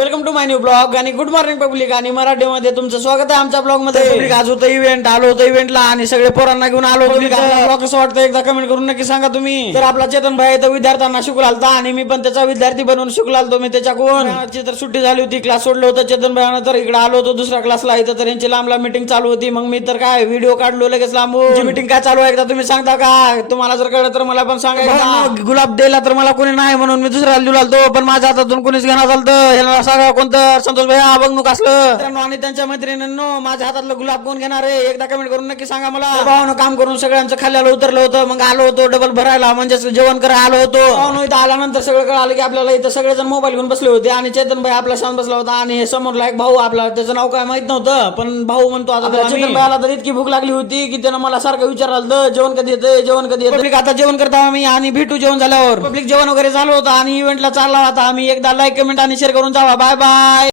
Welcome to my new blog आणि good morning public आणि मराठीमध्ये तुमचं स्वागत आहे आमच्या ब्लॉग मध्ये. पब्लिक आज होतं इव्हेंट, आलो होतं इव्हेंटला आणि सगळे पोरांना घेऊन आलो होतो. ब्लॉग कसं वाटतं एकदा कमेंट करून नक्की सांगा तुम्ही. तर आपला चेतन भाई तर विद्यार्थ्यांना शिकू लागला आणि मी पण त्याचा विद्यार्थी बनवून शिकू लागलो. मी त्याच्याकडून तर सुट्टी झाली होती, क्लास सोडलं होतं चेतन भाईनं, तर इकडे आलो होतो दुसऱ्या क्लासला. इथं तर यांची लांब मीटिंग चालू होती. मग मी तर काय व्हिडिओ काढलो लगेच लांबून. मीटिंग काय चालू आहे एकदा तुम्ही सांगता का? तुम्हाला जर कळलं तर मला पण सांगा. गुलाब द्यायला तर मला कोणी नाही म्हणून मी दुसऱ्याला देऊ लागलो, पण माझ्या हातातून कोणीच घेणार चालतं. ह्याला सांगा कोणतं संतोष भैया बघणूक असलं. मित्रांनो आणि त्यांच्या मैत्रिणींनो, माझ्या हातातलं गुलाब कोण घेणार आहे एकदा कमेंट करून नक्की सांगा मला. भावानं काम करून सगळ्यांचं खाल्ल्याला उतरलं होतं. मग आलो होतो डबल भरायला, म्हणजे जेवण करायला आलो होतो. भावानं इथं आल्यानंतर सगळं कळालं की आपल्याला इथं सगळेजण मोबाईल घेऊन बसले होते आणि चेतन भाई आपला शांत बसला होता आणि हे समोरला एक भाऊ, आपला त्याचं नाव काय माहित नव्हतं, पण भाऊ म्हणतो. आता चेतन भाईला तर इतकी भूक लागली होती की त्यानं मला सारखं विचारलं जेवण कधी येतं, जेवण कधी येतं. पब्लिक आता जेवण करता आम्ही आणि भेटू जेवण झाल्यावर. पब्लिक जेवण वगैरे झालं होतं आणि इव्हेंटला चालला होता. आम्ही एकदा लाईक कमेंट आणि शेअर करून जावा. Bye bye.